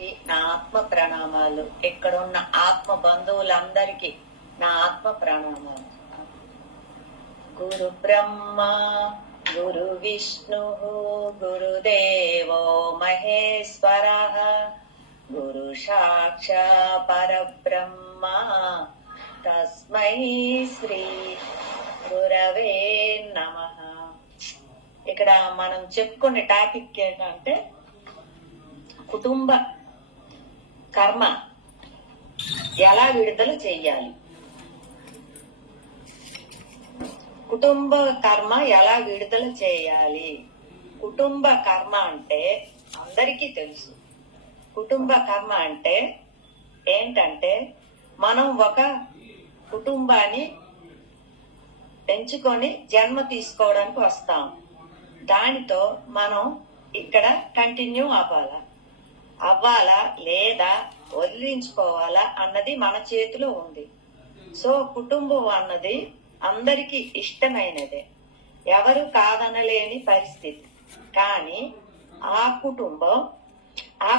అందరికి నా ఆత్మ ప్రణామాలు. ఇక్కడున్న ఆత్మ బంధువులందరికీ నా ఆత్మ ప్రణామాలు. గురు బ్రహ్మ గురు విష్ణు గురుదేవో మహేశ్వర గురు సాక్షా పరబ్రహ్మ తస్మై శ్రీ గురవే నమః. ఇక్కడ మనం చెప్పుకునే టాపిక్ ఏంటంటే కుటుంబ కర్మ ఎలా విడుదల చెయ్యాలి. కుటుంబ కర్మ ఎలా విడుదల చేయాలి. కుటుంబ కర్మ అంటే అందరికీ తెలుసు. కుటుంబ కర్మ అంటే ఏంటంటే మనం ఒక కుటుంబాన్ని పెంచుకొని జన్మ తీసుకోవడానికి వస్తాం. దానితో మనం ఇక్కడ కంటిన్యూ అవ్వాలా లేదా వదిలించుకోవాలా అన్నది మన చేతిలో ఉంది. సో కుటుంబం అన్నది అందరికీ ఇష్టమైనదే, ఎవరు కాదనలేని పరిస్థితి. కానీ ఆ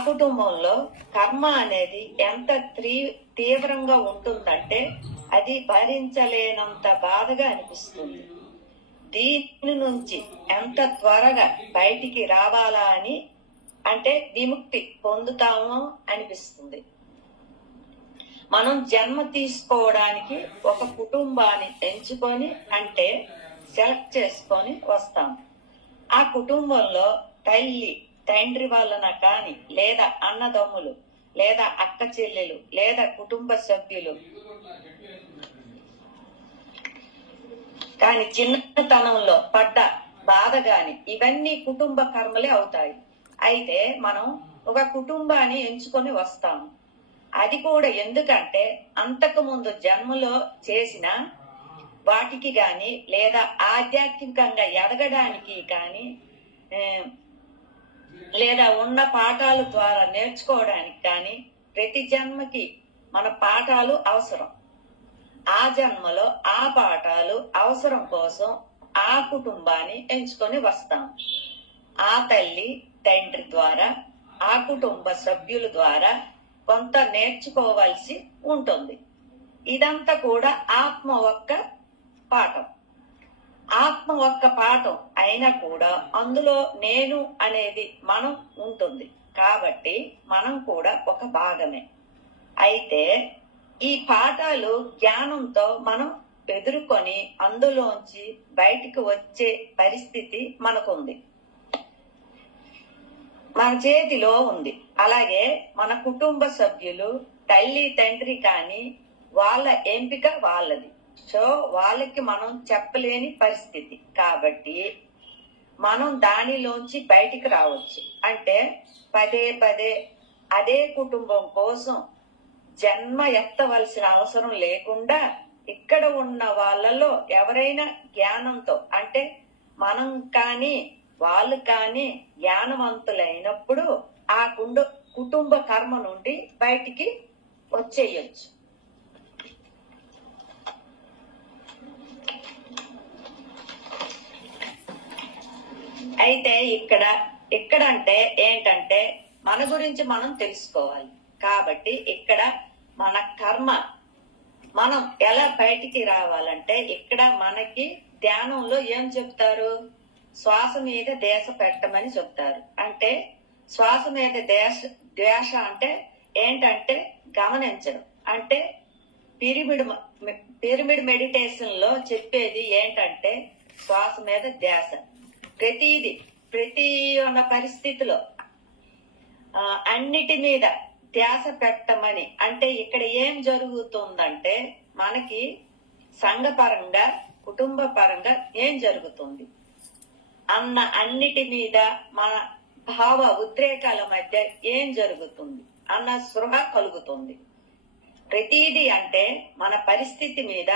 కుటుంబంలో కర్మ అనేది ఎంత తీవ్రంగా ఉంటుందంటే అది భరించలేనంత బాధగా అనిపిస్తుంది. దీని నుంచి ఎంత త్వరగా బయటికి రావాలా అని అంటే విముక్తి పొందుతాము అనిపిస్తుంది. మనం జన్మ తీసుకోవడానికి ఒక కుటుంబాన్ని ఎంచుకొని అంటే సెలెక్ట్ చేసుకొని వస్తాం. ఆ కుటుంబంలో తల్లి తండ్రి వలన కానీ లేదా అన్నదమ్ములు లేదా అక్క చెల్లెలు లేదా కుటుంబ సభ్యులు కానీ చిన్నతనంలో పడ్డ బాధ గాని ఇవన్నీ కుటుంబ కర్మలే అవుతాయి. అయితే మనం ఒక కుటుంబాన్ని ఎంచుకొని వస్తాము. అది కూడా ఎందుకంటే అంతకు ముందు జన్మలో చేసిన వాటికి గాని లేదా ఆధ్యాత్మికంగా ఎదగడానికి కానీ లేదా ఉన్న పాఠాల ద్వారా నేర్చుకోవడానికి కానీ ప్రతి జన్మకి మన పాఠాలు అవసరం. ఆ జన్మలో ఆ పాఠాలు అవసరం కోసం ఆ కుటుంబాన్ని ఎంచుకొని వస్తాం. ఆ తల్లి తండ్రి ద్వారా ఆ కుటుంబ సభ్యుల ద్వారా కొంత నేర్చుకోవాల్సి ఉంటుంది. ఇదంతా కూడా ఆత్మ ఒక్క పాఠం అయినా కూడా అందులో నేను అనేది మనం ఉంటుంది కాబట్టి మనం కూడా ఒక భాగమే. అయితే ఈ పాఠాలు జ్ఞానంతో మనం ఎదుర్కొని అందులోంచి బయటికి వచ్చే పరిస్థితి మనకుంది, మన చేతిలో ఉంది. అలాగే మన కుటుంబ సభ్యులు తల్లి తండ్రి కానీ వాళ్ళ ఎంపిక వాళ్ళది. సో వాళ్ళకి మనం చెప్పలేని పరిస్థితి కాబట్టి మనం దానిలోంచి బయటికి రావచ్చు. అంటే పదే అదే కుటుంబం కోసం జన్మ ఎత్తవలసిన అవసరం లేకుండా ఇక్కడ ఉన్న వాళ్ళలో ఎవరైనా జ్ఞానంతో అంటే మనం కానీ వాళ్ళు కానీ జ్ఞానవంతులైనప్పుడు ఆ కుటుంబ కర్మ నుండి బయటికి వచ్చేయచ్చు. అయితే ఇక్కడంటే ఏంటంటే మన గురించి మనం తెలుసుకోవాలి. కాబట్టి ఇక్కడ మన కర్మ మనం ఎలా బయటికి రావాలంటే ఇక్కడ మనకి ధ్యానంలో ఏం చెప్తారు, శ్వాస మీద ధ్యాస పెట్టమని చెప్తారు. అంటే శ్వాస మీద ధ్యాస అంటే ఏంటంటే గమనించడం. అంటే పిరమిడ్ మెడిటేషన్ లో చెప్పేది ఏంటంటే శ్వాస మీద ధ్యాస. ప్రతి ఉన్న పరిస్థితిలో అన్నిటి మీద ధ్యాస పెట్టమని. అంటే ఇక్కడ ఏం జరుగుతుందంటే మనకి సంఘపరంగా కుటుంబ పరంగా ఏం జరుగుతుంది అన్న అన్నిటి మీద మన భావ ఉద్రేకాల మధ్య ఏం జరుగుతుంది అన్న స్పృహ కలుగుతుంది. ప్రతిదీ అంటే మన పరిస్థితి మీద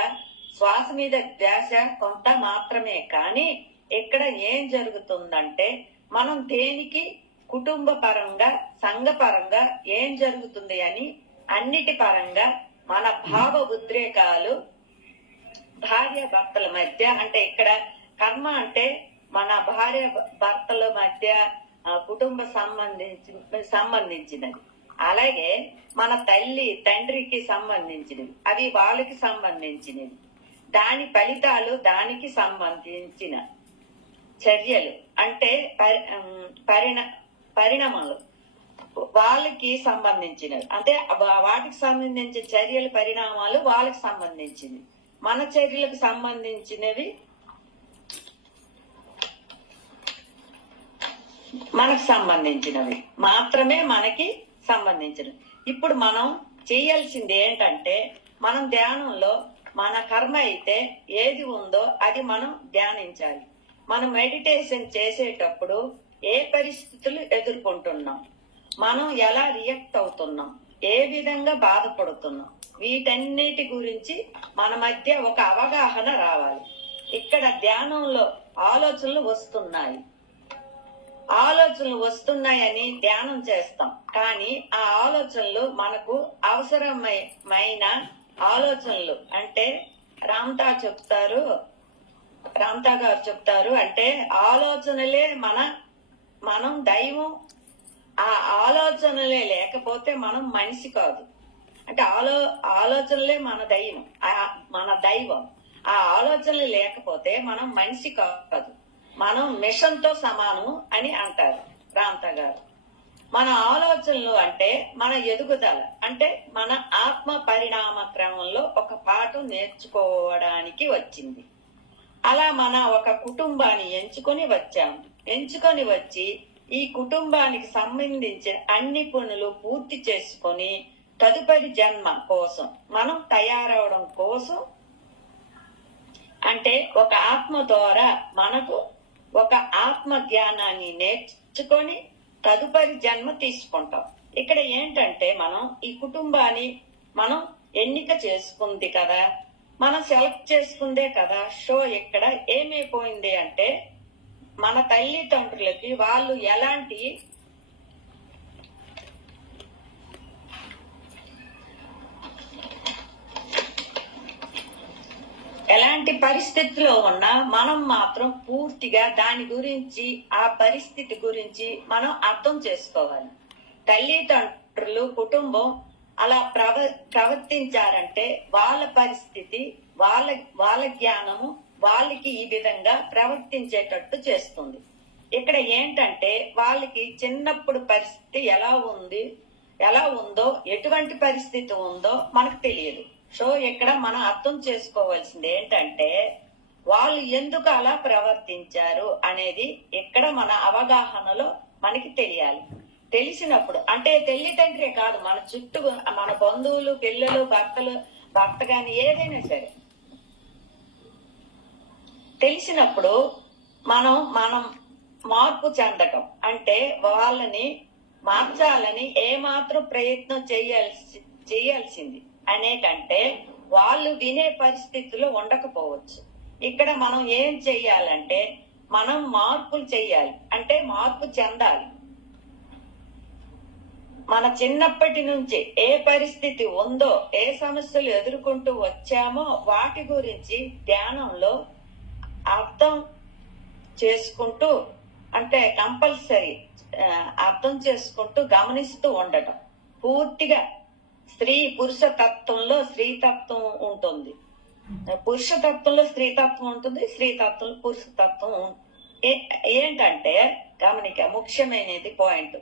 శ్వాస మీద ధ్యాస కొంత మాత్రమే. కానీ ఇక్కడ ఏం జరుగుతుందంటే మనం దేనికి కుటుంబ పరంగా సంఘ పరంగా ఏం జరుగుతుంది అని అన్నిటి పరంగా మన భావ ఉద్రేకాలు భార్య భర్తల మధ్య అంటే ఇక్కడ కర్మ అంటే మన భార్య భర్తల మధ్య కుటుంబ సంబంధించినది. అలాగే మన తల్లి తండ్రికి సంబంధించినవి, అవి వాళ్ళకి సంబంధించినవి. దాని ఫలితాలు దానికి సంబంధించిన చర్యలు అంటే పరిణామాలు వాళ్ళకి సంబంధించినవి. అంటే వాటికి సంబంధించిన చర్యలు పరిణామాలు వాళ్ళకి సంబంధించినవి. మన చర్యలకు సంబంధించినవి మనకు సంబంధించినవి మాత్రమే మనకి సంబంధించినవి. ఇప్పుడు మనం చేయాల్సింది ఏంటంటే, మనం ధ్యానంలో మన కర్మ అయితే ఏది ఉందో అది మనం ధ్యానించాలి. మనం మెడిటేషన్ చేసేటప్పుడు ఏ పరిస్థితులు ఎదుర్కొంటున్నాం, మనం ఎలా రియాక్ట్ అవుతున్నాం, ఏ విధంగా బాధపడుతున్నాం, వీటన్నిటి గురించి మన మధ్య ఒక అవగాహన రావాలి. ఇక్కడ ధ్యానంలో ఆలోచనలు వస్తున్నాయని ధ్యానం చేస్తాం, కానీ ఆ ఆలోచనలు మనకు అవసరమైన ఆలోచనలు అంటే రామ్తా గారు చెప్తారు అంటే ఆలోచనలే మనం దైవం. ఆ ఆలోచనలే లేకపోతే మనం మనిషి కాదు. అంటే ఆలోచనలే మన దైవం. ఆ ఆలోచనలు లేకపోతే మనం మనిషి కాదు, మనం మిషన్ తో సమానం అని అంటారు రామ్తా గారు. మన ఆలోచనలు అంటే మన ఎదుగుదల, అంటే మన ఆత్మ పరిణామ క్రమంలో ఒక పాఠం నేర్చుకోవడానికి వచ్చింది. అలా మన ఒక కుటుంబాన్ని ఎంచుకొని వచ్చి ఈ కుటుంబానికి సంబంధించిన అన్ని పనులు పూర్తి చేసుకొని తదుపరి జన్మ కోసం మనం తయారవడం కోసం, అంటే ఒక ఆత్మ ద్వారా మనకు ఒక ఆత్మ జ్ఞానాన్ని నేర్చుకొని తదుపరి జన్మ తీసుకుంటాం. ఇక్కడ ఏంటంటే మనం ఈ కుటుంబాన్ని మనం ఎన్నిక చేసుకుంది కదా, మనం సెలెక్ట్ చేసుకుందే కదా. సో ఇక్కడ ఏమైపోయింది అంటే, మన తల్లిదండ్రులకి వాళ్ళు ఎలాంటి పరిస్థితిలో ఉన్నా మనం మాత్రం పూర్తిగా దాని గురించి, ఆ పరిస్థితి గురించి మనం అర్థం చేసుకోవాలి. తల్లిదండ్రులు కుటుంబం అలా ప్రవర్తించారంటే వాళ్ళ పరిస్థితి, వాళ్ళ జ్ఞానము వాళ్ళకి ఈ విధంగా ప్రవర్తించేటట్టు చేస్తుంది. ఇక్కడ ఏంటంటే వాళ్ళకి చిన్నప్పుడు పరిస్థితి ఎలా ఉందో, ఎటువంటి పరిస్థితి ఉందో మనకు తెలియదు. సో ఇక్కడ మనం అర్థం చేసుకోవాల్సింది ఏంటంటే, వాళ్ళు ఎందుకు అలా ప్రవర్తించారు అనేది ఇక్కడ మన అవగాహనలో మనకి తెలియాలి. తెలిసినప్పుడు అంటే తల్లిదండ్రే కాదు, మన చుట్టూ మన బంధువులు, పిల్లలు, భర్త గాని ఏదైనా సరే తెలిసినప్పుడు మనం మార్పు చెందటం, అంటే వాళ్ళని మార్చాలని ఏమాత్రం ప్రయత్నం చేయాల్సింది అనేకంటే వాళ్ళు వినే పరిస్థితిలో ఉండకపోవచ్చు. ఇక్కడ మనం ఏం చెయ్యాలంటే మనం మార్పులు చెయ్యాలి, అంటే మార్పు చెందాలి. మన చిన్నప్పటి నుంచి ఏ పరిస్థితి ఉందో, ఏ సమస్యలు ఎదుర్కొంటూ వచ్చామో వాటి గురించి ధ్యానంలో అర్థం చేసుకుంటూ, అంటే కంపల్సరీ అర్థం చేసుకుంటూ గమనిస్తూ ఉండటం. పూర్తిగా పురుష తత్వంలో స్త్రీతత్వం ఉంటుంది, పురుష తత్వంలో స్త్రీతత్వం ఉంటుంది, స్త్రీతత్వంలో పురుష తత్వం ఏంటంటే గమనిక ముఖ్యమైనది పాయింట్.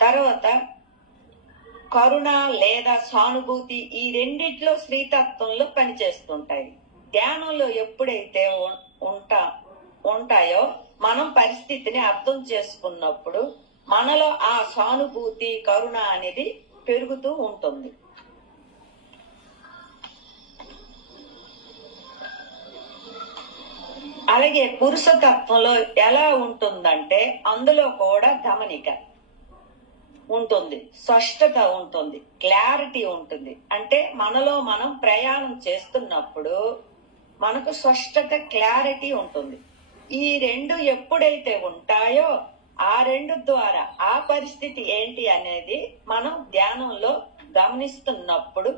తర్వాత కరుణ లేదా సానుభూతి, ఈ రెండిట్లో స్త్రీతత్వంలో పనిచేస్తుంటాయి. ధ్యానంలో ఎప్పుడైతే ఉంటాయో మనం పరిస్థితిని అర్థం చేసుకున్నప్పుడు మనలో ఆ సానుభూతి, కరుణ అనేది పెరుగుతూ ఉంటుంది. అలాగే పురుషతత్వంలో ఎలా ఉంటుందంటే అందులో కూడా గమనిక ఉంటుంది, స్పష్టత ఉంటుంది, క్లారిటీ ఉంటుంది. అంటే మనలో మనం ప్రయాణం చేస్తున్నప్పుడు మనకు స్పష్టత, క్లారిటీ ఉంటుంది. ఈ రెండు ఎప్పుడైతే ఉంటాయో ఆ రెండు ద్వారా ఆ పరిస్థితి ఏంటి అనేది మనం ధ్యానంలో గమనిస్తున్నప్పుడు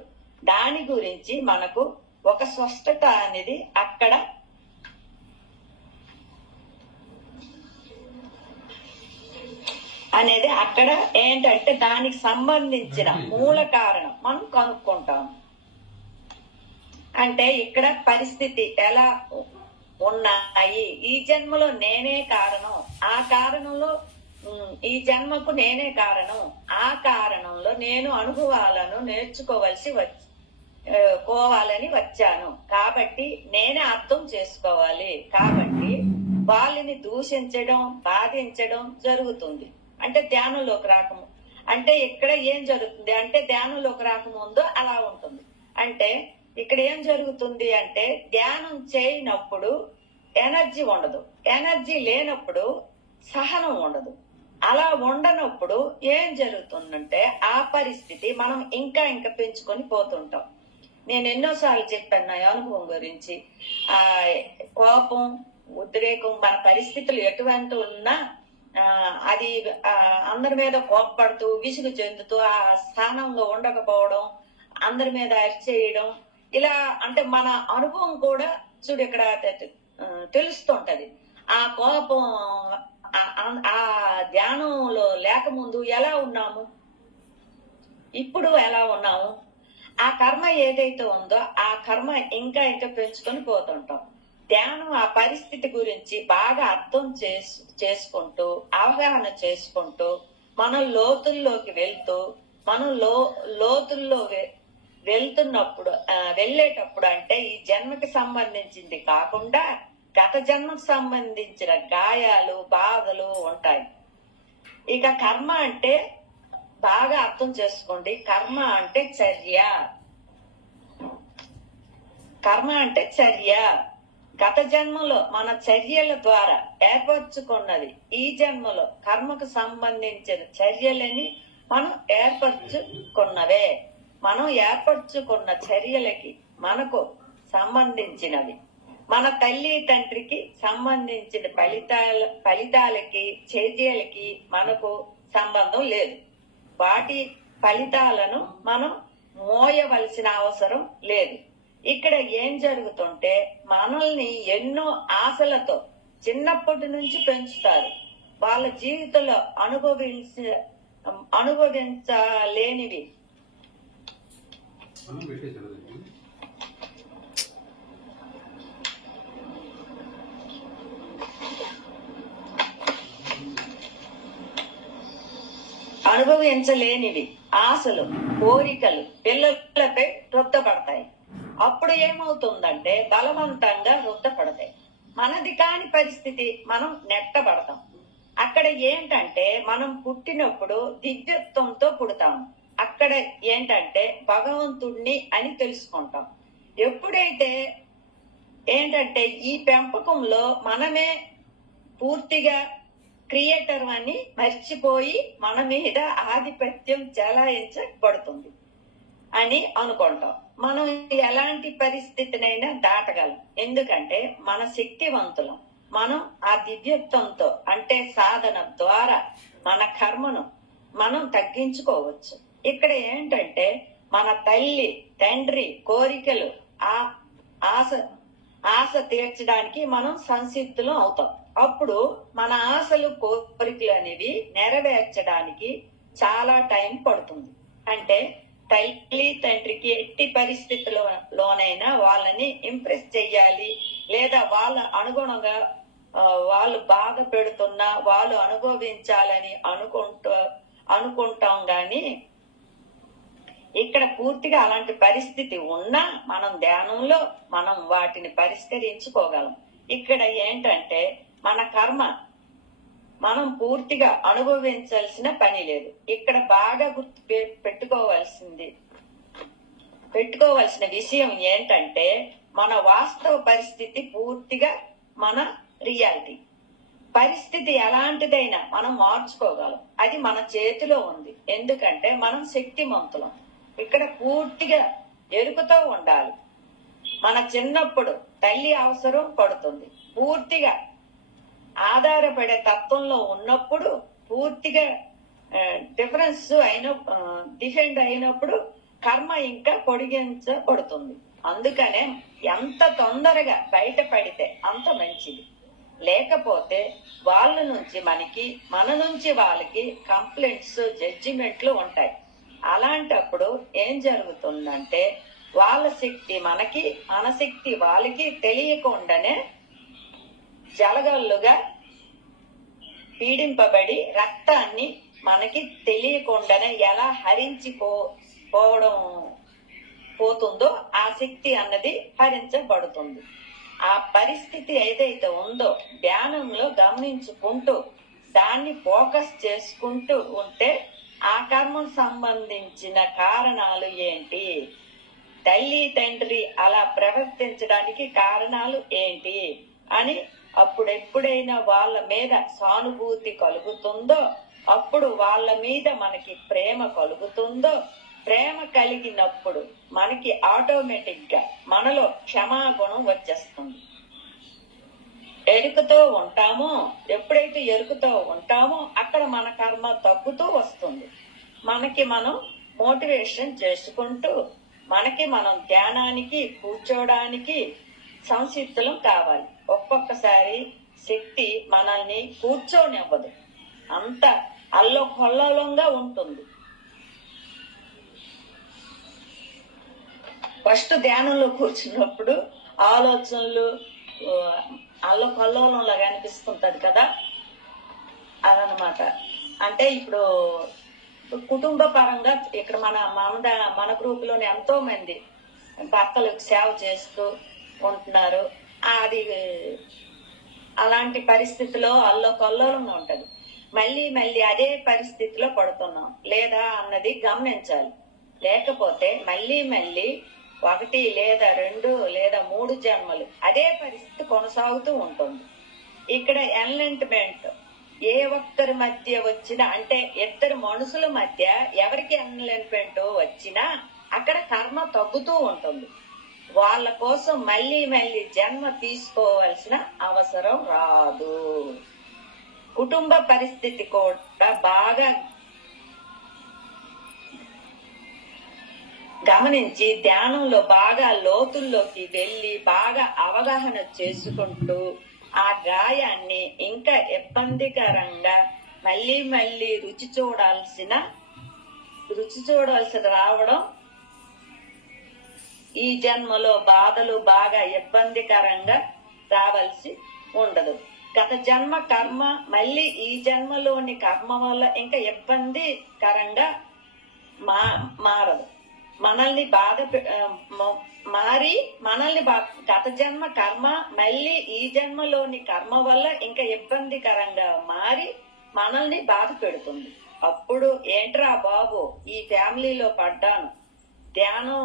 దాని గురించి మనకు ఒక స్పష్టత అనేది అక్కడ అనేది అక్కడ ఏంటంటే దానికి సంబంధించిన మూల కారణం మనం కనుక్కుంటాం. అంటే ఇక్కడ పరిస్థితి ఎలా ఉన్నాయి, ఈ జన్మలో నేనే కారణం, ఆ కారణంలో ఈ జన్మకు నేనే కారణం, ఆ కారణంలో నేను అనుభవాలను కోవాలని వచ్చాను కాబట్టి నేనే అర్థం చేసుకోవాలి. కాబట్టి వాళ్ళని దూషించడం, బాధించడం జరుగుతుంది. అంటే ధ్యానంలోకి రాకము అంటే ఇక్కడ ఏం జరుగుతుంది అంటే ధ్యానంలోకి రాకముందు అలా ఉంటుంది. అంటే ఇక్కడ ఏం జరుగుతుంది అంటే ధ్యానం చేయనప్పుడు ఎనర్జీ ఉండదు, ఎనర్జీ లేనప్పుడు సహనం ఉండదు. అలా ఉండనప్పుడు ఏం జరుగుతుందంటే ఆ పరిస్థితి మనం ఇంకా పెంచుకొని పోతుంటాం. నేను ఎన్నోసార్లు చెప్పాను నా అనుభవం గురించి. ఆ కోపం, ఉద్రేకం, మన పరిస్థితులు ఎటువంటి ఉన్నా అది అందరి మీద కోప్పడుతూ విసుగు చెందుతూ ఆ స్థానంలో ఉండకపోవడం, అందరి మీద అరిచేయడం, ఇలా అంటే మన అనుభవం కూడా చూడు ఇక్కడ తెలుస్తుంటది. ఆ కోపం ఆ ధ్యానంలో లేకముందు ఎలా ఉన్నాము, ఇప్పుడు ఎలా ఉన్నాము, ఆ కర్మ ఏదైతే ఉందో ఆ కర్మ ఇంకా పెంచుకొని పోతుంటాం. ధ్యానం ఆ పరిస్థితి గురించి బాగా అర్థం చేసుకుంటూ అవగాహన చేసుకుంటూ మనం లోతుల్లోకి వెళ్తూ మనం లోతుల్లో వెళ్ళేటప్పుడు అంటే ఈ జన్మకి సంబంధించింది కాకుండా గత జన్మకు సంబంధించిన గాయాలు, బాధలు ఉంటాయి. ఇక కర్మ అంటే బాగా అర్థం చేసుకోండి. కర్మ అంటే చర్య. కర్మ అంటే చర్య. గత జన్మలో మన చర్యల ద్వారా ఏర్పరచుకున్నది ఈ జన్మలో కర్మకు సంబంధించిన చర్యలని మనం ఏర్పరచుకున్నవే. మనం ఏర్పరచుకున్న చర్యలకి మనకు సంబంధించినవి. మన తల్లి తండ్రికి సంబంధించిన ఫలితాలకి చర్యలకి మనకు సంబంధం లేదు. వాటి ఫలితాలను మనం మోయవలసిన అవసరం లేదు. ఇక్కడ ఏం జరుగుతుంటే మనల్ని ఎన్నో ఆశలతో చిన్నప్పటి నుంచి పెంచుతారు. వాళ్ళ జీవితంలో అనుభవించలేనివి ఆశలు, కోరికలు పిల్లలపై రుద్దపడతాయి. అప్పుడు ఏమవుతుందంటే బలవంతంగా రుద్దపడతాయి. మనది కాని పరిస్థితి మనం నెట్టబడతాం. అక్కడ ఏంటంటే మనం పుట్టినప్పుడు దివ్యత్వంతో పుడతాము. అక్కడ ఏంటంటే భగవంతుణ్ణి అని తెలుసుకుంటాం. ఎప్పుడైతే ఏంటంటే ఈ పెంపకంలో మనమే పూర్తిగా క్రియేటర్ అని మర్చిపోయి మన మీద ఆధిపత్యం చెలాయించబడుతుంది అని అనుకుంటాం. మనం ఎలాంటి పరిస్థితినైనా దాటగలం. ఎందుకంటే మన శక్తివంతులం. మనం ఆ దివ్యత్వంతో అంటే సాధన ద్వారా మన కర్మను మనం తగ్గించుకోవచ్చు. ఇక్కడ ఏంటంటే మన తల్లి తండ్రి కోరికలు ఆశ తీర్చడానికి మనం సంసిద్ధులం అవుతాం. అప్పుడు మన ఆశలు కోరికలు అనేవి నెరవేర్చడానికి చాలా టైం పడుతుంది. అంటే తల్లి తండ్రికి ఎట్టి పరిస్థితుల్లోనైనా వాళ్ళని ఇంప్రెస్ చెయ్యాలి, లేదా వాళ్ళ అనుగుణంగా వాళ్ళు బాధ పెడుతున్నా వాళ్ళు అనుభవించాలని అనుకుంటాం గాని ఇక్కడ పూర్తిగా అలాంటి పరిస్థితి ఉన్నా మనం ధ్యానంలో మనం వాటిని పరిష్కరించుకోగలం. ఇక్కడ ఏంటంటే మన కర్మ మనం పూర్తిగా అనుభవించాల్సిన పని లేదు. ఇక్కడ బాగా గుర్తు పెట్టుకోవాల్సిన విషయం ఏంటంటే మన వాస్తవ పరిస్థితి పూర్తిగా మన రియాలిటీ. పరిస్థితి ఎలాంటిదైనా మనం మార్చుకోగలం. అది మన చేతిలో ఉంది. ఎందుకంటే మనం శక్తిమంతులం. ఇక్కడ పూర్తిగా ఎరుకుతో ఉండాలి. మన చిన్నప్పుడు తల్లి అవసరం పడుతుంది. పూర్తిగా ఆధారపడే తత్వంలో ఉన్నప్పుడు పూర్తిగా డిఫెండ్ అయినప్పుడు కర్మ ఇంకా పొడిగించబడుతుంది. అందుకనే ఎంత తొందరగా బయటపడితే అంత మంచిది. లేకపోతే వాళ్ళ నుంచి మనకి, మన నుంచి వాళ్ళకి కంప్లైంట్స్, జడ్జిమెంట్లు ఉంటాయి. అలాంటప్పుడు ఏం జరుగుతుందంటే వాళ్ళ శక్తి మనకి, మన శక్తి వాళ్ళకి తెలియకుండానే జలగల్లుగా పీడింపబడి రక్తాన్ని మనకి తెలియకుండానే ఎలా పోవడం పోతుందో ఆ శక్తి అన్నది హరించబడుతుంది. ఆ పరిస్థితి ఏదైతే ఉందో ధ్యానంలో గమనించుకుంటూ దాన్ని ఫోకస్ చేసుకుంటూ ఉంటే ఆ కర్మకు సంబంధించిన కారణాలు ఏంటి, తల్లి తండ్రి అలా ప్రవర్తించడానికి కారణాలు ఏంటి అని అప్పుడెప్పుడైనా వాళ్ళ మీద సానుభూతి కలుగుతుందో అప్పుడు వాళ్ళ మీద మనకి ప్రేమ కలుగుతుందో, ప్రేమ కలిగినప్పుడు మనకి ఆటోమేటిక్ గా మనలో క్షమాగుణం వచ్చేస్తుంది. ఎరుకతో ఉంటామో, ఎప్పుడైతే ఎరుకతో ఉంటామో అక్కడ మన కర్మ తగ్గుతూ వస్తుంది. మనకి మనం మోటివేషన్ చేసుకుంటూ మనకి మనం ధ్యానానికి కూర్చోడానికి సంసిద్ధులం కావాలి. ఒక్కొక్కసారి శక్తి మనల్ని కూర్చోనివ్వదు, అంత అల్లకొల్లంగా ఉంటుంది. ఫస్ట్ ధ్యానంలో కూర్చున్నప్పుడు ఆలోచనలు అల్లకొల్లంలాగా అనిపిస్తుంటది కదా, అదనమాట. అంటే ఇప్పుడు కుటుంబ పరంగా ఇక్కడ మన గ్రూప్ లోని ఎంతో మంది భర్తలకు సేవ చేస్తూ ఉంటున్నారు. అది అలాంటి పరిస్థితిలో అల్లకొల్లంగా ఉంటది. మళ్ళీ మళ్ళీ అదే పరిస్థితిలో పడుతున్నాం లేదా అన్నది గమనించాలి. లేకపోతే మళ్ళీ మళ్ళీ 1 లేదా 2 లేదా 3 జన్మలు అదే పరిస్థితి కొనసాగుతూ ఉంటుంది. ఇక్కడ ఎన్లైట్మెంట్ ఏ ఒక్కరి మధ్య వచ్చినా, అంటే ఇద్దరు మనుషుల మధ్య ఎవరికి ఎన్లైట్మెంట్ వచ్చినా అక్కడ కర్మ తగ్గుతూ ఉంటుంది. వాళ్ళ కోసం మళ్ళీ మళ్ళీ జన్మ తీసుకోవాల్సిన అవసరం రాదు. కుటుంబ పరిస్థితి కూడా బాగా గమనించి ధ్యానంలో బాగా లోతుల్లోకి వెళ్ళి బాగా అవగాహన చేసుకుంటూ ఆ గాయాన్ని ఇంకా ఇబ్బందికరంగా మళ్ళీ మళ్ళీ రుచి చూడాల్సిన రావడం, ఈ జన్మలో బాధలు బాగా ఇబ్బందికరంగా రావాల్సి ఉండదు. గత జన్మ కర్మ మళ్ళీ ఈ జన్మలోని కర్మ వల్ల ఇంకా ఇబ్బందికరంగా మారదు. మనల్ని గత జన్మ కర్మ మళ్ళీ ఈ జన్మలోని కర్మ వల్ల ఇంకా ఇబ్బందికరంగా మారి మనల్ని బాధ పెడుతుంది. అప్పుడు ఏంట్రా బాబు ఈ ఫ్యామిలీలో పడ్డాను, ధ్యానం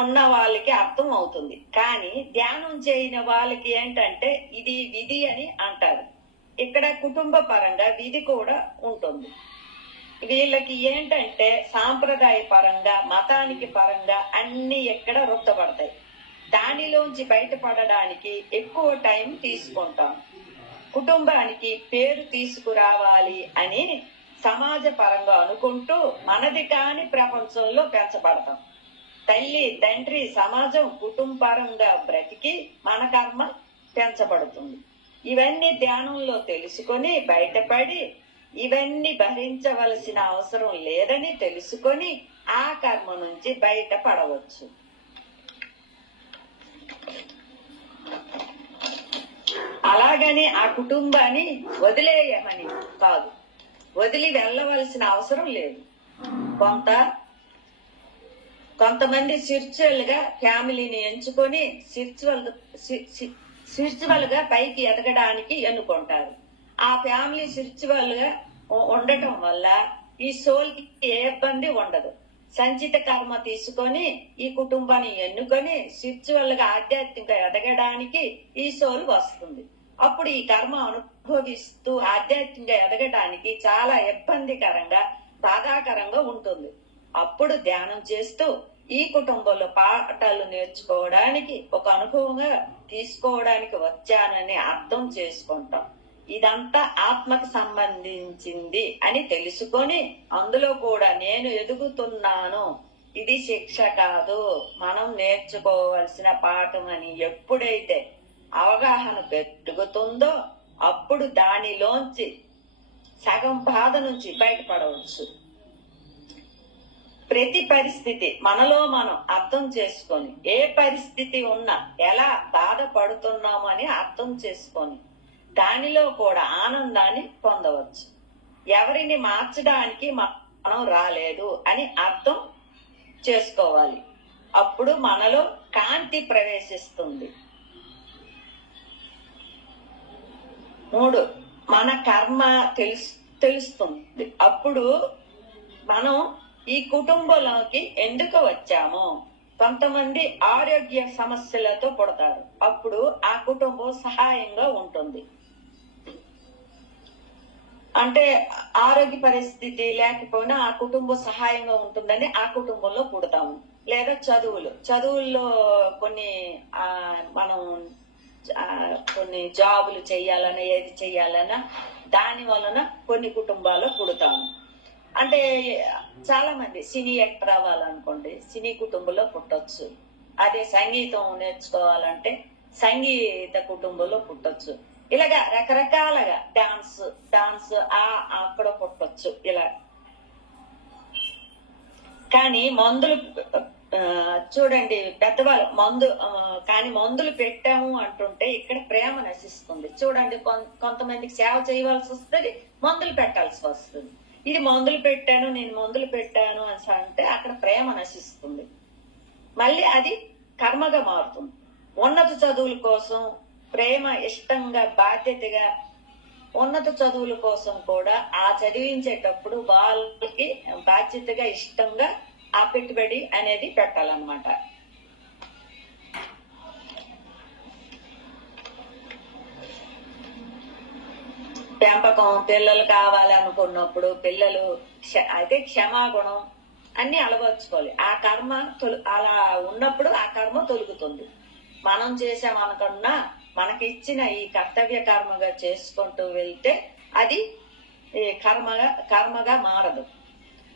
ఉన్న వాళ్ళకి అర్థం అవుతుంది. కానీ ధ్యానం చేయని వాళ్ళకి ఏంటంటే ఇది విధి అని అంటారు. ఇక్కడ కుటుంబ పరంగా విధి కూడా ఉంటుంది. వీళ్ళకి ఏంటంటే సాంప్రదాయ పరంగా, మతానికి పరంగా అన్ని ఎక్కడ రుద్దపడతాయి. దానిలోంచి బయటపడడానికి ఎక్కువ టైం తీసుకుంటాం. కుటుంబానికి పేరు తీసుకురావాలి అని సమాజ పరంగా అనుకుంటూ మనది కాని ప్రపంచంలో పెంచబడతాం. తల్లి తండ్రి సమాజం కుటుంబపరంగా బ్రతికి మన కర్మ పెంచబడుతుంది. ఇవన్నీ ధ్యానంలో తెలుసుకొని బయటపడి ఇవన్నీ భరించవలసిన అవసరం లేదని తెలుసుకొని ఆ కర్మ నుంచి బయటపడవచ్చు. అలాగని ఆ కుటుంబాన్ని వదిలేయమని కాదు, వదిలి వెళ్ళవలసిన అవసరం లేదు. కొంతమంది స్పిరిచువల్ గా ఫ్యామిలీని ఎంచుకొని స్పిరిచువల్ గా పైకి ఎదగడానికి ఎన్నుకుంటారు. ఆ ఫ్యామిలీ స్పిరిచువల్ గా ఉండటం వల్ల ఈ సోల్ కి ఏ ఇబ్బంది ఉండదు. సంచిత కర్మ తీసుకొని ఈ కుటుంబాన్ని ఎన్నుకొని స్పిరిచువల్ గా ఆధ్యాత్మిక ఎదగడానికి ఈ సోల్ వస్తుంది. అప్పుడు ఈ కర్మ అనుభవిస్తూ ఆధ్యాత్మికంగా ఎదగడానికి చాలా ఇబ్బందికరంగా, బాధాకరంగా ఉంటుంది. అప్పుడు ధ్యానం చేస్తూ ఈ కుటుంబంలో పాఠాలు నేర్చుకోవడానికి, ఒక అనుభవంగా తీసుకోవడానికి వచ్చానని అర్థం చేసుకుంటాం. ఇదంతా ఆత్మకు సంబంధించింది అని తెలుసుకొని అందులో కూడా నేను ఎదుగుతున్నాను, ఇది శిక్ష కాదు, మనం నేర్చుకోవాల్సిన పాఠం అని ఎప్పుడైతే అవగాహన పెరుగుతుందో అప్పుడు దానిలోంచి సగం బాధ నుంచి బయటపడవచ్చు. ప్రతి పరిస్థితి మనలో మనం అర్థం చేసుకొని, ఏ పరిస్థితి ఉన్నా ఎలా బాధపడుతున్నాము అని అర్థం చేసుకొని దానిలో కూడా ఆనందాన్ని పొందవచ్చు. ఎవరిని మార్చడానికి మనం రాలేదు అని అర్థం చేసుకోవాలి. అప్పుడు మనలో కాంతి ప్రవేశిస్తుంది. 3, మన కర్మ తెలుస్తుంది. అప్పుడు మనం ఈ కుటుంబంలోకి ఎందుకు వచ్చామో, కొంతమంది ఆరోగ్య సమస్యలతో పుడతారు. అప్పుడు ఆ కుటుంబం సహాయంగా ఉంటుంది. అంటే ఆరోగ్య పరిస్థితి లేకపోయినా ఆ కుటుంబం సహాయంగా ఉంటుందని ఆ కుటుంబంలో పుడతాము. లేదా చదువుల్లో కొన్ని మనం కొన్ని జాబులు చెయ్యాలన్నా ఏది చెయ్యాలన్నా దాని వలన కొన్ని కుటుంబాల్లో పుడతాము. అంటే చాలా మంది సినీ యాక్టర్ అవ్వాలనుకోండి, సినీ కుటుంబంలో పుట్టొచ్చు. అదే సంగీతం నేర్చుకోవాలంటే సంగీత కుటుంబంలో పుట్టొచ్చు. ఇలాగా రకరకాలుగా డాన్స్ అక్కడ పుట్టొచ్చు. ఇలా కానీ మందులు చూడండి, పెద్దవాళ్ళు మందులు పెట్టాము అంటుంటే ఇక్కడ ప్రేమ నశిస్తుంది. చూడండి, కొంతమందికి సేవ చేయవలసి వస్తుంది, మందులు పెట్టాల్సి వస్తుంది. ఇది నేను మందులు పెట్టాను అని అంటే అక్కడ ప్రేమ నశిస్తుంది. మళ్ళీ అది కర్మగా మారుతుంది. ఉన్నత చదువుల కోసం ప్రేమ, ఇష్టంగా, బాధ్యతగా ఉన్నత చదువుల కోసం కూడా ఆ చదివించేటప్పుడు వాళ్ళకి బాధ్యతగా, ఇష్టంగా ఆ పెట్టుబడి అనేది పెట్టాలన్నమాట. పెంపకం, పిల్లలు కావాలనుకున్నప్పుడు పిల్లలు అయితే క్షమాగుణం అన్ని అలవర్చుకోవాలి. ఆ కర్మ అలా ఉన్నప్పుడు ఆ కర్మ తొలుగుతుంది. మనం చేసామనుకున్నా మనకి ఇచ్చిన ఈ కర్తవ్య కర్మగా చేసుకుంటూ వెళ్తే అది కర్మగా మారదు.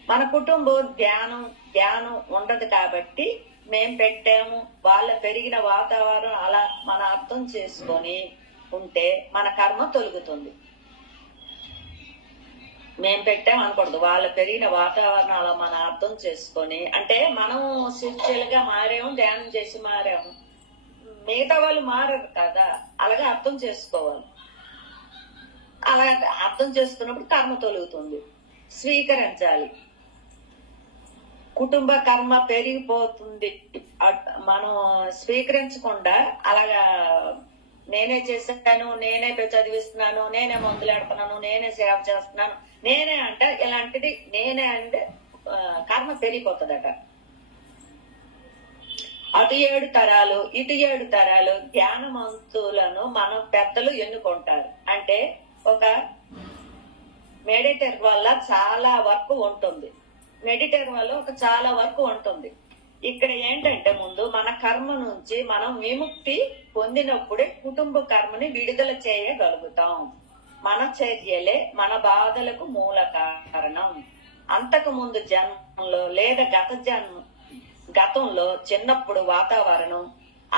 మన కుటుంబం ధ్యానం ఉండదు కాబట్టి మేం పెట్టాము, వాళ్ళ పెరిగిన వాతావరణం అలా మన అర్థం చేసుకొని ఉంటే మన కర్మ తొలుగుతుంది. మేం పెట్టాం అనకూడదు, వాళ్ళ పెరిగిన వాతావరణం అలా మన అర్థం చేసుకొని, అంటే మనం స్పిరిచువల్ గా మారాము, ధ్యానం చేసి మారాము, మిగతా వాళ్ళు మారరు కదా, అలాగే అర్థం చేసుకోవాలి. అలా అర్థం చేసుకున్నప్పుడు కర్మ తొలుగుతుంది. స్వీకరించాలి. కుటుంబ కర్మ పెరిగిపోతుంది. మనం స్వీకరించకుండా అలాగా నేనే చేస్తాను, నేనే చదివిస్తున్నాను, నేనే మందులు ఆడుతున్నాను, నేనే సేవ చేస్తున్నాను, నేనే అంటే ఇలాంటిది నేనే అంటే కర్మ పెరిగిపోతుందట. అటు 7 తరాలు ఇటు 7 తరాలు జ్ఞానవంతులను మనం పెద్దలు ఎన్నుకుంటారు. అంటే ఒక మెడిటేటర్ వల్ల చాలా వర్క్ ఉంటుంది. చాలా వర్క్ ఉంటుంది. ఇక్కడ ఏంటంటే ముందు మన కర్మ నుంచి మనం విముక్తి పొందినప్పుడే కుటుంబ కర్మని విడుదల చేయగలుగుతాం. మన చర్యలే మన బాధలకు మూల కారణం. అంతకు ముందు జన్మలో లేదా గతంలో చిన్నప్పుడు వాతావరణం,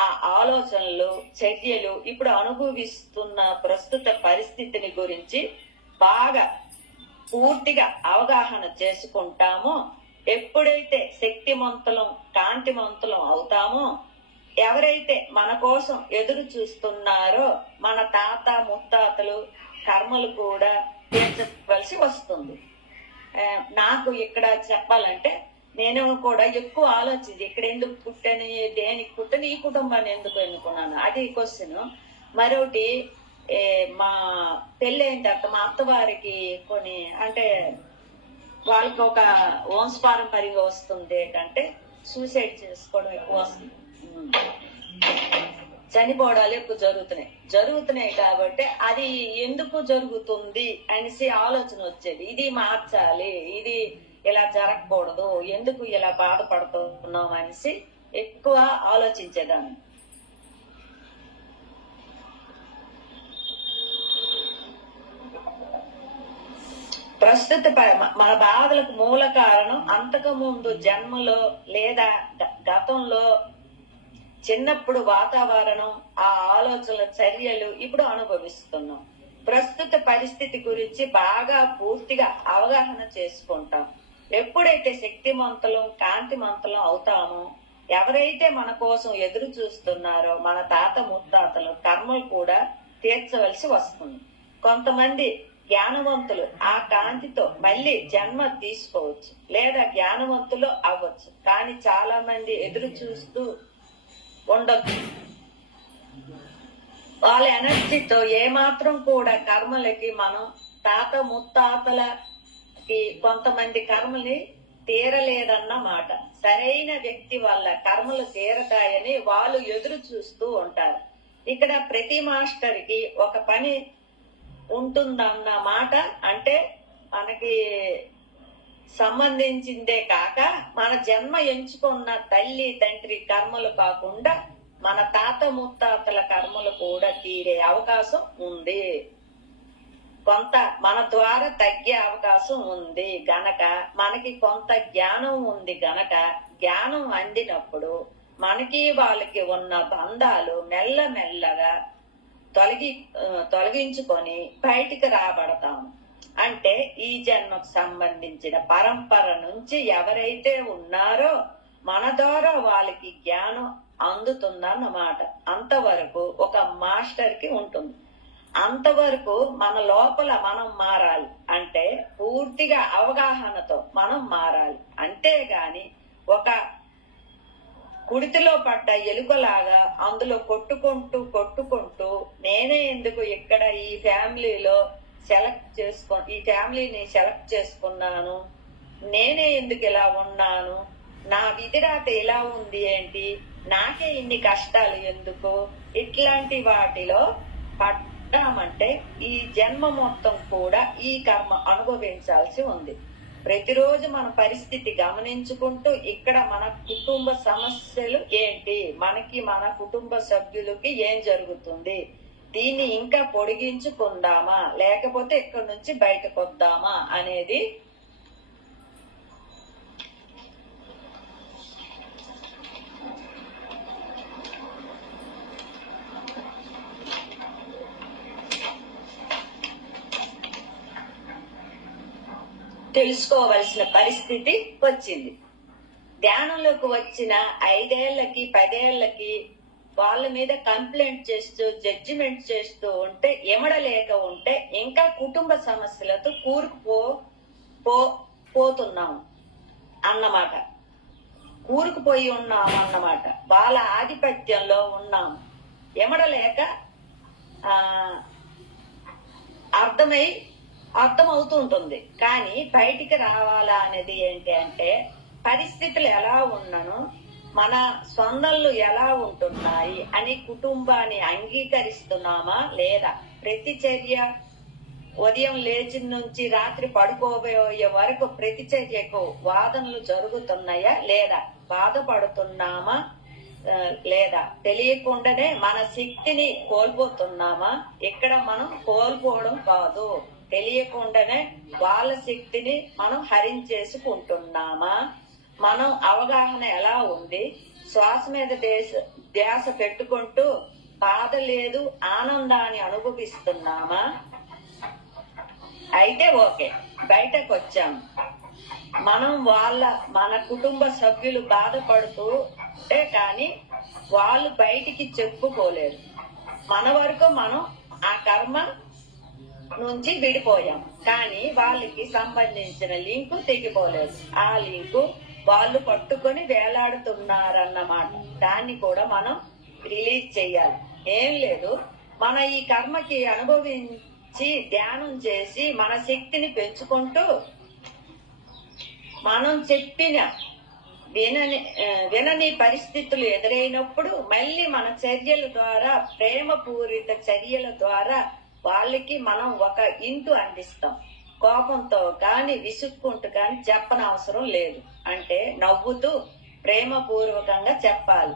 ఆ ఆలోచనలు, చర్యలు, ఇప్పుడు అనుభవిస్తున్న ప్రస్తుత పరిస్థితిని గురించి బాగా పూర్తిగా అవగాహన చేసుకుంటామో, ఎప్పుడైతే శక్తిమంతులం, కాంతిమంతులం అవుతామో, ఎవరైతే మన కోసం ఎదురు చూస్తున్నారో మన తాత ముత్తాతలు కర్మలు కూడా తీర్చవలసి వస్తుంది. నాకు ఇక్కడ చెప్పాలంటే నేను కూడా ఎక్కువ ఆలోచించి ఇక్కడ ఎందుకు పుట్టాను, దేనికి పుట్టాను, ఈ కుటుంబాన్ని ఎందుకు ఎన్నుకున్నాను, అది క్వశ్చన్. మరొకటి, మా పెళ్ళి అయిన తర్వాత మా అత్తవారికి కొన్ని అంటే వాళ్ళకి ఒక వంశపారంపర్యంగా వస్తుంది అంటే సూసైడ్ చేసుకోవడం ఎక్కువ వస్తుంది, చనిపోవడాలు ఎక్కువ జరుగుతున్నాయి కాబట్టి అది ఎందుకు జరుగుతుంది అనేసి ఆలోచన వచ్చేది. ఇది మార్చాలి, ఇది ఇలా జరగకూడదు, ఎందుకు ఇలా బాధపడుతున్నాం అనేసి ఎక్కువ ఆలోచించేదాన్ని. ప్రస్తుత మన బాధలకు మూల కారణం అంతకు ముందు జన్మలో లేదా గతంలో చిన్నప్పుడు వాతావరణం, ఆ ఆలోచనల చర్యలు ఇప్పుడు అనుభవిస్తున్నాం. ప్రస్తుత పరిస్థితి గురించి బాగా పూర్తిగా అవగాహన చేసుకుంటాం. ఎప్పుడైతే శక్తిమంతులం, కాంతిమంతులం అవుతామో, ఎవరైతే మన కోసం ఎదురు చూస్తున్నారో మన తాత ముత్తాతలు కర్మలు కూడా తీర్చవలసి వస్తుంది. కొంతమంది జ్ఞానవంతులు ఆ కాంతితో మళ్ళీ జన్మ తీసుకోవచ్చు, లేదా జ్ఞానవంతులు అవ్వచ్చు. కానీ చాలా మంది ఎదురు చూస్తూ ఉండొచ్చు. వాళ్ళ ఎనర్జీతో ఏమాత్రం కూడా కర్మలకి మనం తాత ముత్తాతలకి కొంతమంది కర్మల్ని తీరలేదన్నమాట. సరైన వ్యక్తి వల్ల కర్మలు తీరతాయని వాళ్ళు ఎదురు చూస్తూ ఉంటారు. ఇక్కడ ప్రతి మాస్టర్ కి ఒక పని ఉంటుందన్న మాట. అంటే మనకి సంబంధించిందే కాక మన జన్మ ఎంచుకున్న తల్లి తండ్రి కర్మలు కాకుండా మన తాత ముత్తాతల కర్మలు కూడా తీరే అవకాశం ఉంది. కొంత మన ద్వారా తగ్గే అవకాశం ఉంది గనక, మనకి కొంత జ్ఞానం ఉంది గనక, జ్ఞానం అందినప్పుడు మనకి వాళ్ళకి ఉన్న బంధాలు మెల్లమెల్లగా తొలగించుకొని బయటికి రాబడతాము. అంటే ఈ జన్మకు సంబంధించిన పరంపర నుంచి ఎవరైతే ఉన్నారో మన ద్వారా వాళ్ళకి జ్ఞానం అందుతుందన్నమాట. అంతవరకు ఒక మాస్టర్ కి ఉంటుంది. అంతవరకు మన లోపల మనం మారాలి. అంటే పూర్తిగా అవగాహనతో మనం మారాలి. అంతేగాని ఒక కుడితిలో పడ్డ ఎలుకలాగా అందులో కొట్టుకుంటూ నేనే ఎందుకు ఇక్కడ ఈ ఫ్యామిలీలో ఈ ఫ్యామిలీని సెలెక్ట్ చేసుకున్నాను, నేనే ఎందుకు ఇలా ఉన్నాను, నా విధిరాత ఇలా ఉంది ఏంటి, నాకే ఇన్ని కష్టాలు ఎందుకు, ఇట్లాంటి వాటిలో పడ్డామంటే ఈ జన్మ మొత్తం కూడా ఈ కర్మ అనుభవించాల్సి ఉంది. ప్రతిరోజు మన పరిస్థితి గమనించుకుంటూ ఇక్కడ మన కుటుంబ సమస్యలు ఏంటి, మనకి మన కుటుంబ సభ్యులకి ఏం జరుగుతుంది, దీన్ని ఇంకా పొడిగించుకుందామా లేకపోతే ఇక్కడి నుంచి బయటకు వద్దామా అనేది తెలుసుకోవలసిన పరిస్థితి వచ్చింది. ధ్యానంలోకి వచ్చిన 5 ఏళ్లకి 10 ఏళ్లకి వాళ్ళ మీద కంప్లైంట్ చేస్తూ జడ్జిమెంట్ చేస్తూ ఉంటే, ఎమడలేక ఉంటే ఇంకా కుటుంబ సమస్యలతో పోతున్నాము అన్నమాట. కూరుకుపోయి ఉన్నాము అన్నమాట. వాళ్ళ ఆధిపత్యంలో ఉన్నాము. ఎమడలేక అర్థమవుతూ ఉంటుంది. కానీ బయటికి రావాలా అనేది ఏంటి అంటే, పరిస్థితులు ఎలా ఉన్నను, మన స్పందనలు ఎలా ఉంటున్నాయి అని కుటుంబాన్ని అంగీకరిస్తున్నామా లేదా, ప్రతి చర్య ఉదయం లేచి నుంచి రాత్రి పడుకోబోయే వరకు ప్రతి చర్యకు వాదనలు జరుగుతున్నాయా లేదా, బాధపడుతున్నామా లేదా, తెలియకుండానే మన శక్తిని కోల్పోతున్నామా. ఇక్కడ మనం కోల్పోవడం కాదు, తెలియకుండానే వాళ్ళ శక్తిని మనం హరించేసుకుంటున్నామా. మనం అవగాహన ఎలా ఉంది, శ్వాస మీద ధ్యాస పెట్టుకుంటూ బాధ లేదు ఆనందాన్ని అనుభవిస్తున్నామా. అయితే ఓకే, బయటకు వచ్చాము. మనం మన కుటుంబ సభ్యులు బాధపడుతుంటే కానీ వాళ్ళు బయటికి చెప్పుకోలేరు. మన వరకు మనం ఆ కర్మ నుంచి విడిపోయాం, కానీ వాళ్ళకి సంబంధించిన లింకు తెగిపోలేదు. ఆ లింకు వాళ్ళు పట్టుకొని వేలాడుతున్నారన్నమాట. దాన్ని కూడా మనం రిలీజ్ చెయ్యాలి. ఏం లేదు, మన ఈ కర్మకి అనుభవించి ధ్యానం చేసి మన శక్తిని పెంచుకుంటూ మనం చెప్పిన వినని పరిస్థితులు ఎదురైనప్పుడు మళ్ళీ మన చర్యల ద్వారా, ప్రేమపూరిత చర్యల ద్వారా వాళ్ళకి మనం ఒక ఇంటు అందిస్తాం. కోపంతో కానీ విసుక్కుంటూ కానీ చెప్పనవసరం లేదు. అంటే నవ్వుతూ ప్రేమపూర్వకంగా చెప్పాలి.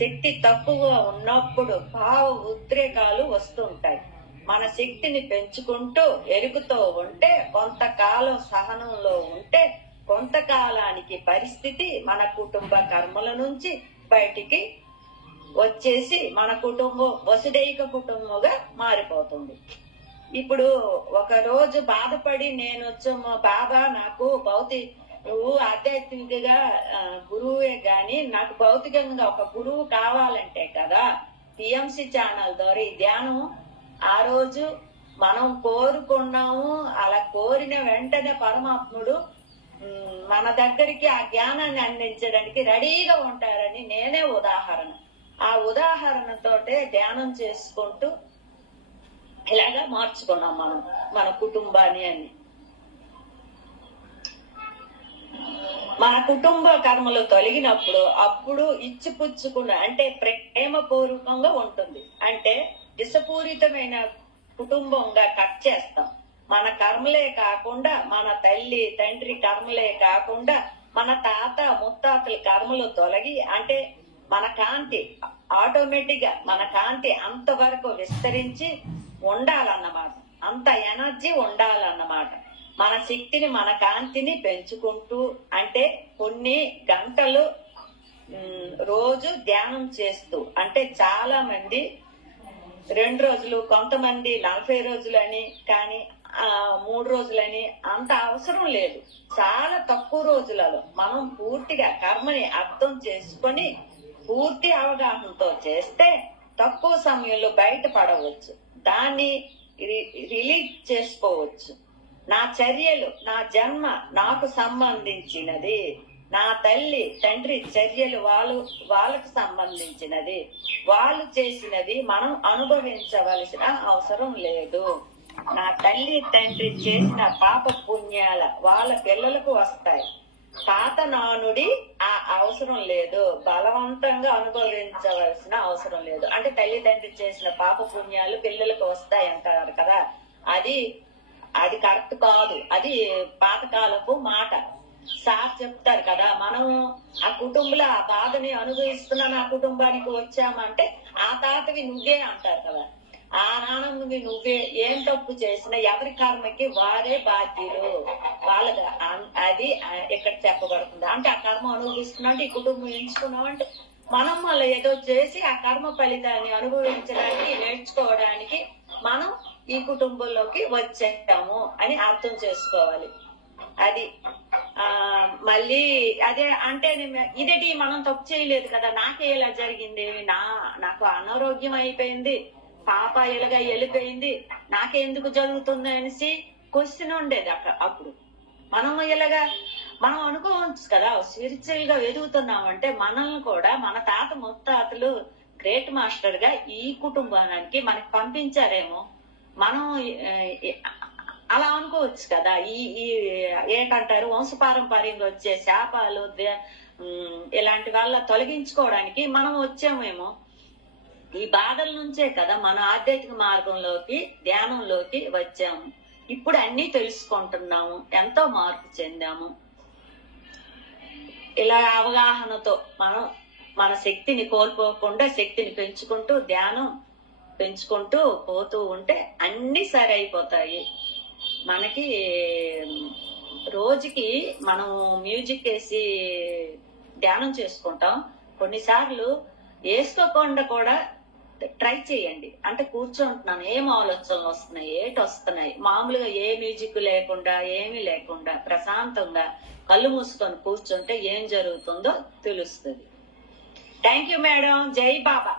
శక్తి తక్కువగా ఉన్నప్పుడు భావ ఉద్రేకాలు వస్తుంటాయి. మన శక్తిని పెంచుకుంటూ ఎరుగుతూ ఉంటే, కొంతకాలం సహనంలో ఉంటే, కొంతకాలానికి పరిస్థితి మన కుటుంబ కర్మల నుంచి బయటికి వచ్చేసి మన కుటుంబం వసుదైక కుటుంబంగా మారిపోతుంది. ఇప్పుడు ఒక రోజు బాధపడి నేను వచ్చాము బాబా నాకు నువ్వు ఆధ్యాత్మికగా గురువే గాని నాకు భౌతికంగా ఒక గురువు కావాలంటే కదా పిఎంసి ఛానల్ ద్వారా ఈ ధ్యానం ఆ రోజు మనం కోరుకున్నాము. అలా కోరిన వెంటనే పరమాత్ముడు మన దగ్గరికి ఆ జ్ఞానాన్ని అందించడానికి రెడీగా ఉంటారని నేనే ఉదాహరణ. ఆ ఉదాహరణతోటే ధ్యానం చేసుకుంటూ ఇలాగా మార్చుకున్నాం మనం మన కుటుంబాన్ని అని. మన కుటుంబ కర్మలు తొలగినప్పుడు అప్పుడు ఇచ్చిపుచ్చుకున్న అంటే ప్రేమపూర్వకంగా ఉంటుంది. అంటే విషపూరితమైన కుటుంబంగా కట్ చేస్తాం. మన కర్మలే కాకుండా మన తల్లి తండ్రి కర్మలే కాకుండా మన తాత ముత్తాతల కర్మలు తొలగి అంటే మన కాంతి ఆటోమేటిక్ గా మన కాంతి అంతవరకు విస్తరించి ఉండాలన్నమాట. అంత ఎనర్జీ ఉండాలన్నమాట. మన శక్తిని మన కాంతిని పెంచుకుంటూ అంటే కొన్ని గంటలు రోజు ధ్యానం చేస్తూ అంటే చాలా మంది 2 రోజులు కొంతమంది 40 రోజులని కానీ 3 రోజులని అంత అవసరం లేదు. చాలా తక్కువ రోజులలో మనం పూర్తిగా కర్మని అర్థం చేసుకొని పూర్తి అవగాహనతో చేస్తే తక్కువ సమయంలో బయటపడవచ్చు. దాన్ని రిలీజ్ చేసుకోవచ్చు. నా చర్యలు నా జన్మ నాకు సంబంధించినది, నా తల్లి తండ్రి చర్యలు వాళ్ళకు సంబంధించినది, వాళ్ళు చేసినది మనం అనుభవించవలసిన అవసరం లేదు. నా తల్లి తండ్రి చేసిన పాప పుణ్యాల వాళ్ళ పిల్లలకు వస్తాయి. పాత నానుడి ఆ అవసరం లేదు. బలవంతంగా అనుభవించవలసిన అవసరం లేదు. అంటే తల్లి తండ్రి చేసిన పాప పుణ్యాలు పిల్లలకు వస్తాయి అంటారు కదా, అది కరెక్ట్ కాదు. అది పాతకాలపు మాట. సార్ చెప్తారు కదా, మనం ఆ కుటుంబంలో ఆ బాధని అనుభవిస్తున్న ఆ కుటుంబానికి వచ్చామంటే ఆ తాతవి నువ్వే అంటారు కదా, ఆ నాన్నవి నువ్వే. ఏం తప్పు చేసినా ఎవరి కర్మకి వారే బాధ్యులు. వాళ్ళకి అది ఇక్కడ చెప్పబడుతుంది. అంటే ఆ కర్మ అనుభవిస్తున్నా అంటే ఈ కుటుంబం ఎంచుకున్నాం అంటే మనం మళ్ళీ ఏదో చేసి ఆ కర్మ ఫలితాన్ని అనుభవించడానికి నేర్చుకోవడానికి మనం ఈ కుటుంబంలోకి వచ్చాము అని అర్థం చేసుకోవాలి. అది మళ్ళీ అదే అంటే ఇదేటి మనం తప్పు చేయలేదు కదా, నాకే ఇలా జరిగింది, నాకు అనారోగ్యం అయిపోయింది, పాప ఇలాగా వెళ్ళిపోయింది, నాకెందుకు జరుగుతుంది అనేసి క్వశ్చన్ ఉండేది అప్పుడు. మనం ఇలాగా మనం అనుకోవచ్చు కదా, స్పిరిచువల్ గా ఎదుగుతున్నామంటే మనల్ని కూడా మన తాత ముత్తాతలు గ్రేట్ మాస్టర్ గా ఈ కుటుంబానికి మనకి పంపించారేమో, మనం అలా అనుకోవచ్చు కదా. ఈ ఏంటంటారు వంశపారంపర్యంగా వచ్చే శాపాలు ఇలాంటి వాళ్ళ తొలగించుకోవడానికి మనం వచ్చామేమో. ఈ బాధల నుంచే కదా మన ఆధ్యాత్మిక మార్గంలోకి ధ్యానంలోకి వచ్చాము. ఇప్పుడు అన్ని తెలుసుకుంటున్నాము, ఎంతో మార్పు చెందాము. ఇలా అవగాహనతో మనం మన శక్తిని కోల్పోకుండా శక్తిని పెంచుకుంటూ ధ్యానం పెంచుకుంటూ పోతూ ఉంటే అన్ని సరైపోతాయి. మనకి రోజుకి మనం మ్యూజిక్ వేసి ధ్యానం చేసుకుంటాం. కొన్నిసార్లు వేసుకోకుండా కూడా ట్రై చేయండి. అంటే కూర్చుంటున్నాను, ఏం ఆలోచనలు వస్తున్నాయి, ఏటి వస్తున్నాయి, మామూలుగా ఏ మ్యూజిక్ లేకుండా ఏమీ లేకుండా ప్రశాంతంగా కళ్ళు మూసుకొని కూర్చుంటే ఏం జరుగుతుందో తెలుస్తుంది. Thank you madam. జై బాబా.